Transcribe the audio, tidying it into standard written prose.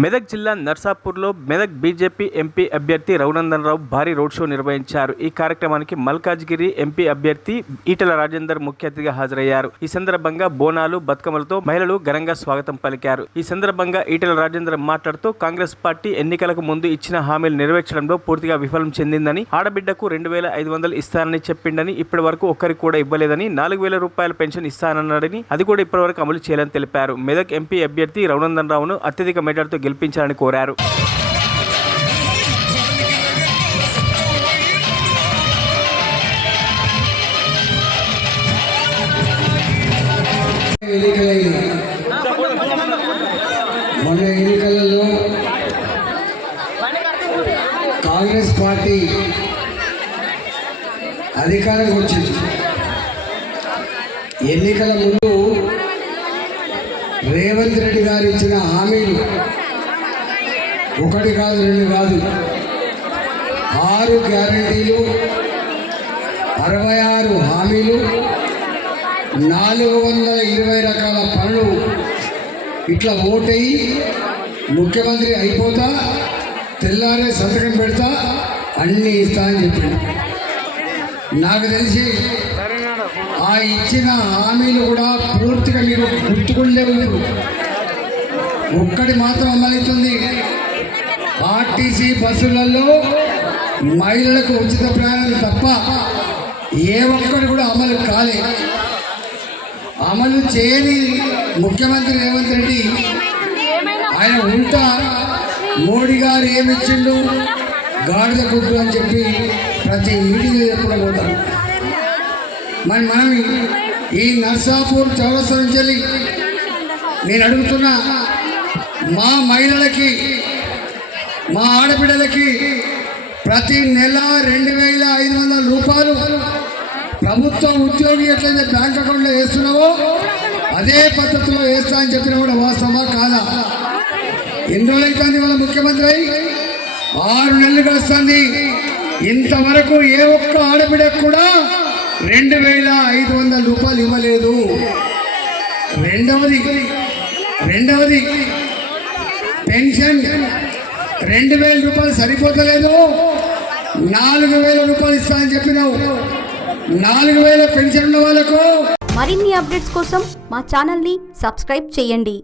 మెదక్ జిల్లా నర్సాపూర్లో Medak BJP MP అభ్యర్థి రఘునందన్ రావు భారీ రోడ్ షో నిర్వహించారు. ఈ కార్యక్రమానికి మల్కాజ్గిరి ఎంపీ అభ్యర్థి ఈటెల రాజేందర్ ముఖ్య అతిథిగా హాజరయ్యారు. ఈ సందర్భంగా బోనాలు, బతుకమ్మలతో మహిళలు ఘనంగా స్వాగతం పలికారు. ఈ సందర్భంగా ఈటెల రాజేందర్ మాట్లాడుతూ కాంగ్రెస్ పార్టీ ఎన్నికలకు ముందు ఇచ్చిన హామీలు నెరవేర్చడంలో పూర్తిగా విఫలం చెందిందని, ఆడబిడ్డకు 2,500 ఇస్తానని చెప్పిండని, ఇప్పటి వరకు ఒక్కరికి కూడా ఇవ్వలేదని, 4,000 రూపాయల పెన్షన్ ఇస్తానన్నాడని, అది కూడా ఇప్పటి వరకు అమలు చేయాలని తెలిపారు. మెదక్ ఎంపీ అభ్యర్థి రఘునందన్ రావును అత్యధిక మెజార్టీతో గెలిపించాలని కోరారు. మొన్న ఎన్నికలలో కాంగ్రెస్ పార్టీ అధికారంకి వచ్చింది. ఎన్నికల ముందు రేవంత్ రెడ్డి గారు ఇచ్చిన హామీలు ఒకటి కాదు, రెండు కాదు, 6 గ్యారంటీలు, 66 హామీలు, 420 రకాల పనులు ఇట్లా ఓటయి ముఖ్యమంత్రి అయిపోతా తెల్లారే సంతకం పెడతా అన్నీ ఇస్తా అని చెప్పింది. నాకు తెలిసి ఆ ఇచ్చిన హామీలు కూడా పూర్తిగా మీరు గుర్తుకోలేవు. ఒక్కటి మాత్రం అమలవుతుంది, ఆర్టీసీ బస్సులలో మహిళలకు ఉచిత ప్రయాణం తప్ప ఏ ఒక్కటి కూడా అమలు కాలే. అమలు చేయని ముఖ్యమంత్రి రేవంత్ రెడ్డి ఆయన ఉల్టా మోడీ గారు ఏమిచ్చిండు, గాడిద గుడ్డు అని చెప్పి ప్రతి మీటింగ్లో చెప్పడం పోతారు. మనం ఈ నర్సాపూర్ చౌరస్తా నుంచి నేను అడుగుతున్నా, మా మహిళలకి, మా ఆడబిడ్డలకి ప్రతి నెల 2,500 రూపాయలు ప్రభుత్వ ఉద్యోగి ఎట్లయితే బ్యాంక్ అకౌంట్లో వేస్తున్నావో అదే పద్ధతిలో వేస్తా అని చెప్పిన కూడా వాస్తవమా కాదా? ఎన్ని రోజులైతుంది వాళ్ళ ముఖ్యమంత్రి అయి? 6 నెలలు గడుస్తుంది. ఇంతవరకు ఏ ఒక్క ఆడబిడ్డకు కూడా 2,500 రూపాయలు ఇవ్వలేదు. రెండవది పెన్షన్ 2,000 రూపాయలు సరిపోతలేదు, 4,000 రూపాయలు ఇస్తా అని చెప్పినావు. 4,000 పెన్షన్ ఉన్న వాళ్ళకు మరిన్ని అప్డేట్స్ కోసం మా ఛానల్ని సబ్స్క్రైబ్ చేయండి.